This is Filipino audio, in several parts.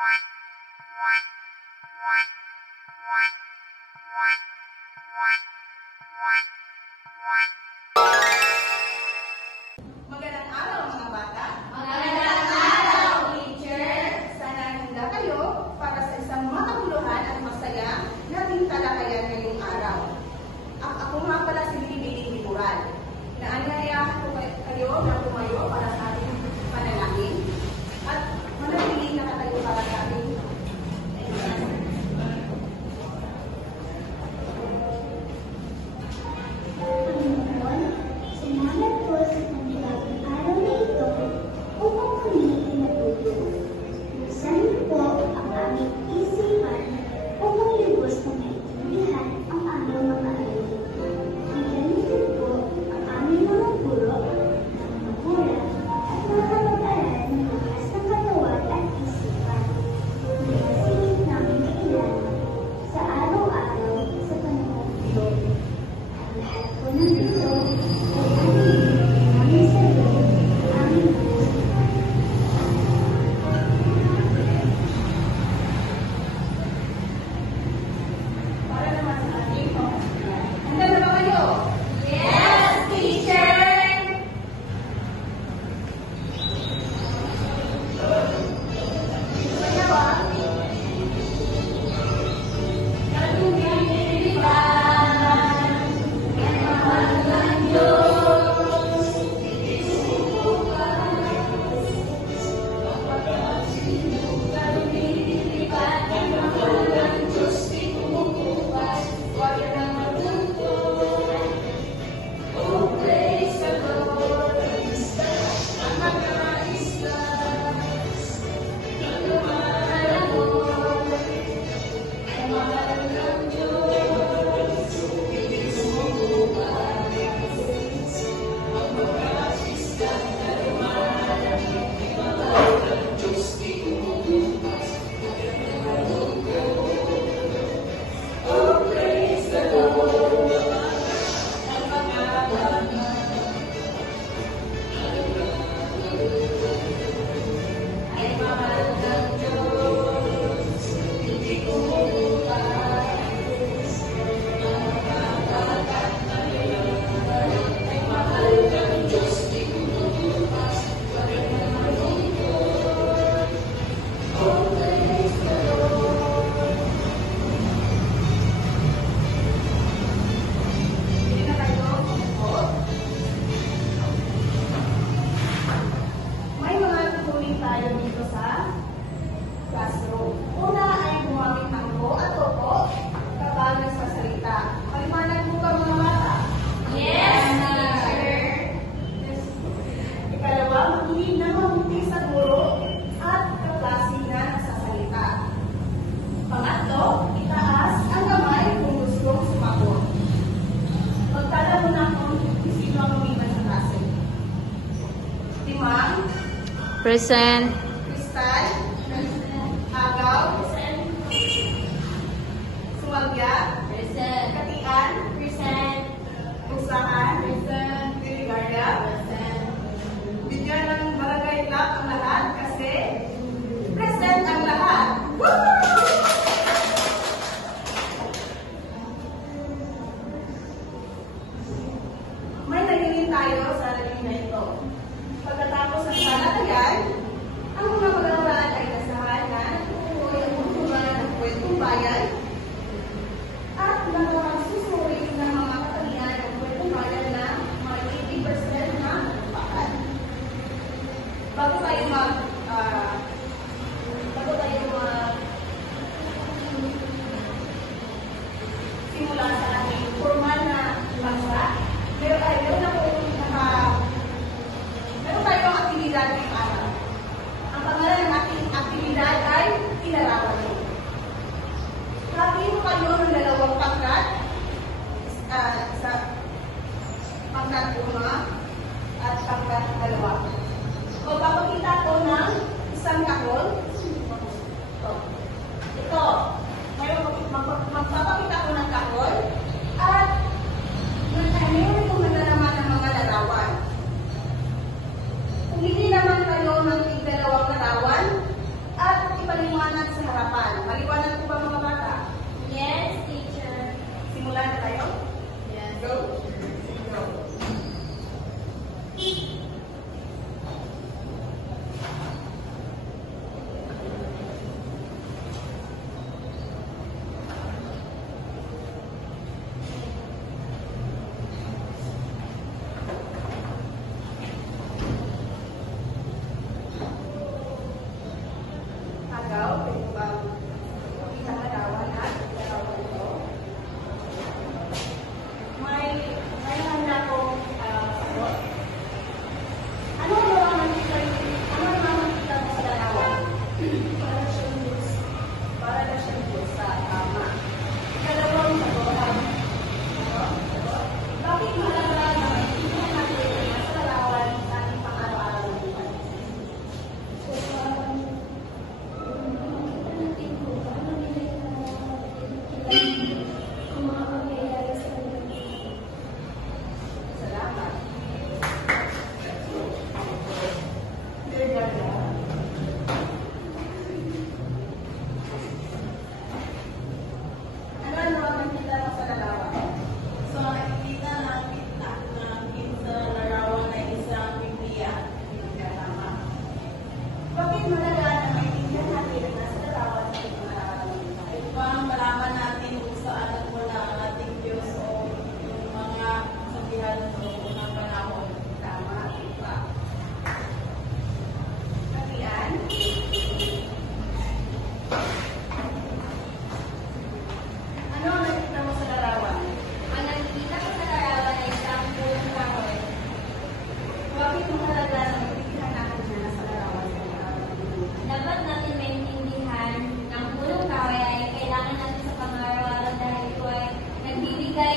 Magandang araw mga bata. Magandang araw, teacher. Sana handa kayo para sa isang makabuluhan at masaya nating talakayan ngayong araw. Ako nga pala si Bibiling Liburan. Naanyayahan ko kayo na tumayo para sa ating panalangin at manatiling nakatayo para sa ating Present. Kristal. Agaw. Sumagya. Present. Katian. Present. Usahan. Present. Diligarda. Present. Bigyan ng barangay club ang lahat kasi present ang lahat. May nagingin tayo sa naging na ito. Pagkatapos ng talakayan, ang Maliwanag po ba mga bata? Yes, teacher. Simulan na tayo? Yes. Go. Go. Agaw, penyebab kita larawan at larawan ito. May handa akong sagot. Ano naman kita mo sa larawan? Para na siyang bulsa. Tama. Ikalawang sagot. Bakit mahalaga na maintindihan natin sa larawan sa ating pang-araw-araw na buhay? Salamat. Third one na. Ano ang nakakita mo sa larawan? So, nakikita natin sa larawan na isang Biblia. Tama. Bakit mahalaga na maintindihan natin na nasa larawan sa ating pang-araw na buhay? Upang malaman natin kung saan nagmula ang ating Diyos o yung mga sabihan ng unang panahon. Tama. Diba? Kapian? Ano ang nakita mo sa larawan? Ang nakikita ko sa larawan ay isang buong kahoy. Bakit mahalaga na maintindihan natin na nasa larawan sa ating pang-araw na buhay? Dapat natin maintindihan ng punong kahoy ay kailangan natin sa pang-araw-araw dahil ito ay nagbibigay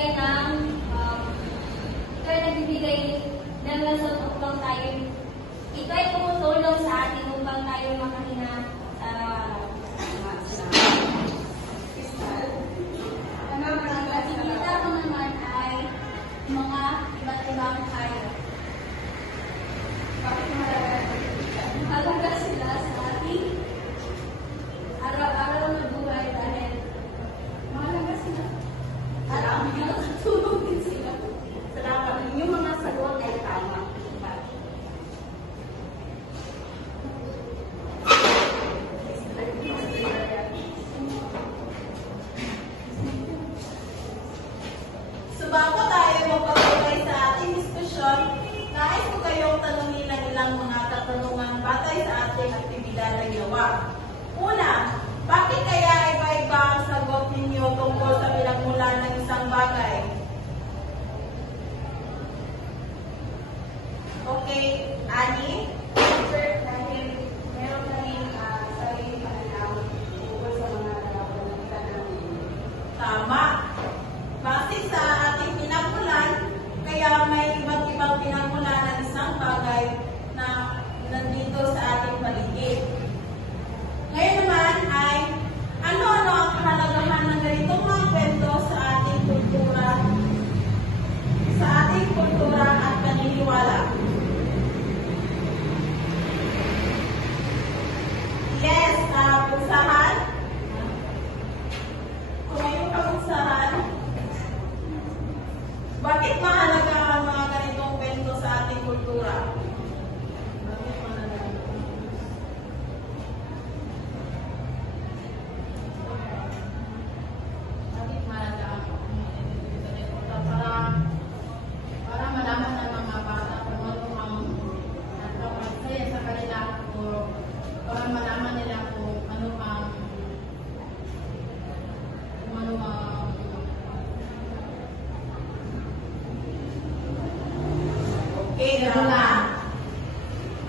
ng result upang tayo. Ito ay tumutulong sa atin upang tayo makahinga sa araw-araw. Crystal? Ano ang Ang nakita sa nakikita larawan? ko naman ay mga iba't ibang kayo. Bakit mahalaga na maintindihan? Mahalaga sila sa ating araw-araw na buhay dahil mahalaga sila. At nakatulong din sila. Salamat. Yung mga sagot ay tama. Bago tayo magpatuloy sa ating diskusyon, nais ko kayong tanungin ng ilang mga katanungan batay sa ating aktibidad na ginawa. Una, bakit kaya iba-iba ang sagot ninyo tungkol sa pinagmulan ng isang bagay? Okay, Annie? Sir, dahil meron kaming sarili pananaw tungkol sa mga larawan na kita namin. Tama. Base sa ating pinagmulan, kaya may iba't ibang pinagmulan ng isang bagay na nandito sa ating paligid. Ngayon naman ay, ano-ano ang kahalagahan ng ganitong mga kwento sa ating kultura at paniniwala? Yes, pagsahan. Kung ngayong pagsahan, bakit mahalaga ang mga ganitong kwento sa ating kultura? Bakit mahalaga? Bakit mahalaga ang ganito? Para malaman ng mga bata kung ano ang masaya sa kanila o para malaman nila kung ano ang okay, tama.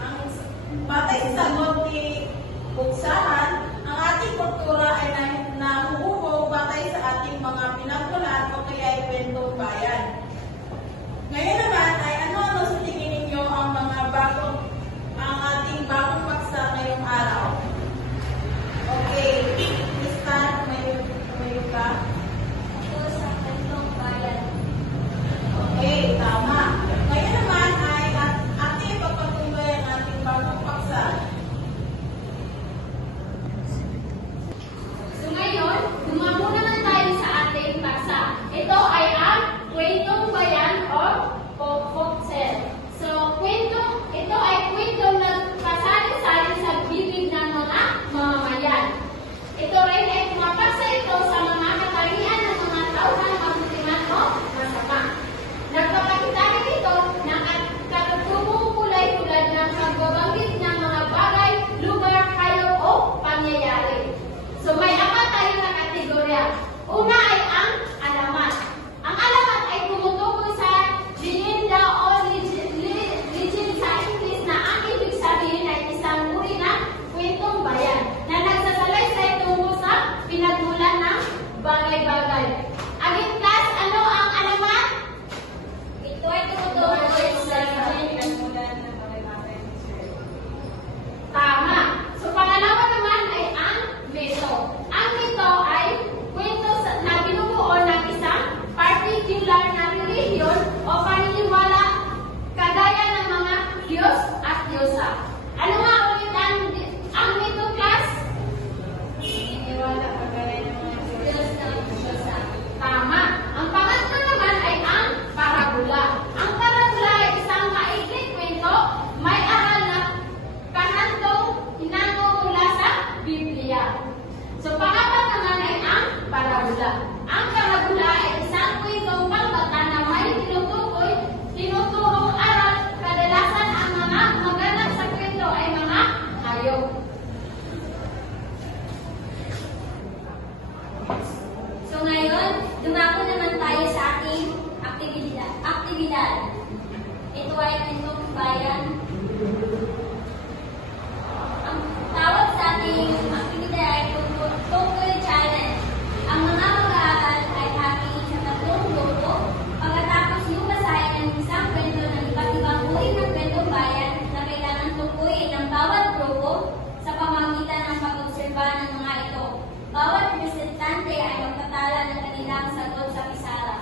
Ang batay sa sagot ni Buksahan, ang ating kultura ay nahuhubog batay sa ating mga pinagmulan o kaya ay kwentong bayan. Ngayon naman ay ano-ano sa tingin ninyo ang ating bagong paksa ngayong araw? Okay, Crystal, tumayo ka. Ito sa kwentong bayan. Okay, tama. Ngayon naman ay ating ipagpatuloy ang ating bagong paksa. ay pumapasa ito sa mga katangian ng mga tauhan mabutihan o masama. Nagpapakita rin ito ng katutubong kulay tulad ng pagbabanggit ng mga bagay, lugar, hayop o pangyayari. So may apat tayo na kategorya. Una ay ang alamat. Ang alamat ay tumutukoy sa leyenda o legend sa English na ang ibig sabihin ay isang uri ng kwentong bayan na nagsasalaysay tungo sa pinagmulan ng bagay-bagay. Again class, ano ang alamat? Ito ay tumutukoy sa pinagmulan ng bagay-bagay. Tama. So pangalawa naman ay ang mito. Ang mito ay kwento na binubuo ng isang particular na religion o paniniwala kagaya ng mga Diyos at Diyosa. Ano nga ulit ang mito class? Iniwala kagaya ng mga Diyos at Diyosa. Tama. Ang pangatlo naman ay ang parabola. Ang parabola ay isang maikling kwento, may aral na kanantong hinangumula sa Biblia. So pangapat naman ay ang parabola. Ang parabola ay isang kwentong pangbata na may tinuturong aral. Kadalasan ang mga maganap sa kwento ay mga hayop. So ngayon, dumako naman tayo sa ating aktibidad. Ito ay kwentong bayan. Ang tawag sa ating aktibidad ay Tungkoy Challenge. Ang mga mag-aaral ay hatiin sa tatlong grupo. Pagkatapos yung basahin ng isang kwento ng iba't ibang uri ng kwentong bayan na kailangan tungkuyin ng bawat grupo sa pamamagitan ng pag-obserba ng mga ito. Bawat representante ay magtatala ng kanilang sagot sa pisara.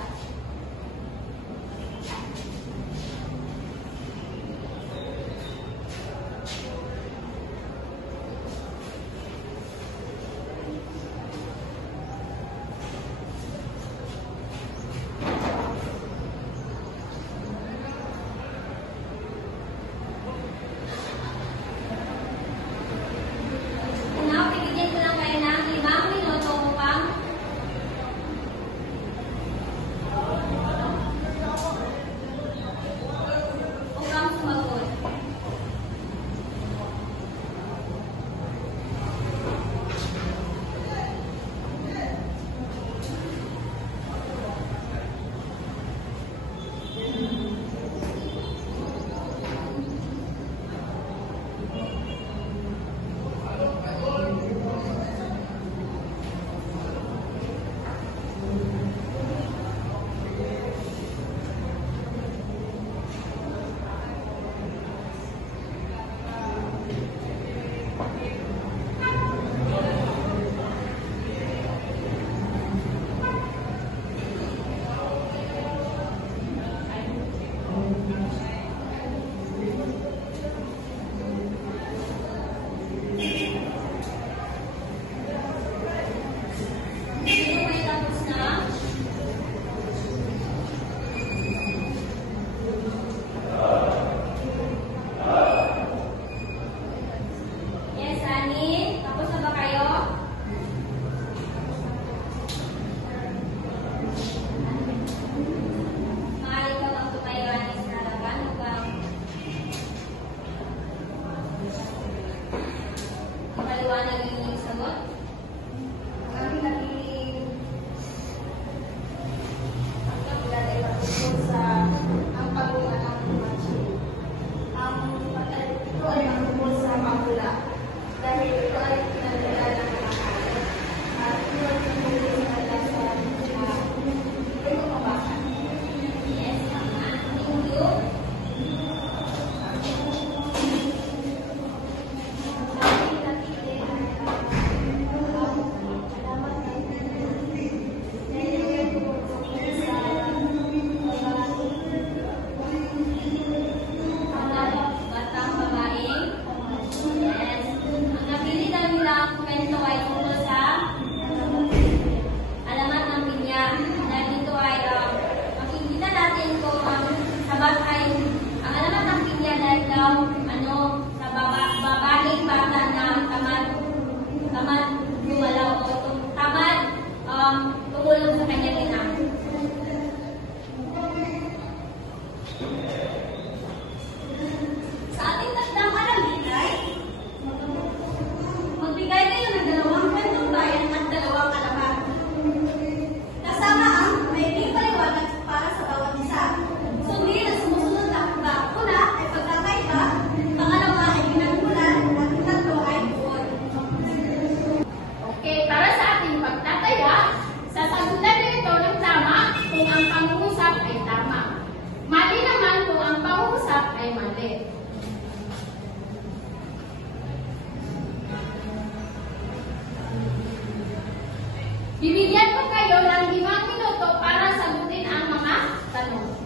Bibigyan ko kayo ng 5 minuto para sagutin ang mga tanong.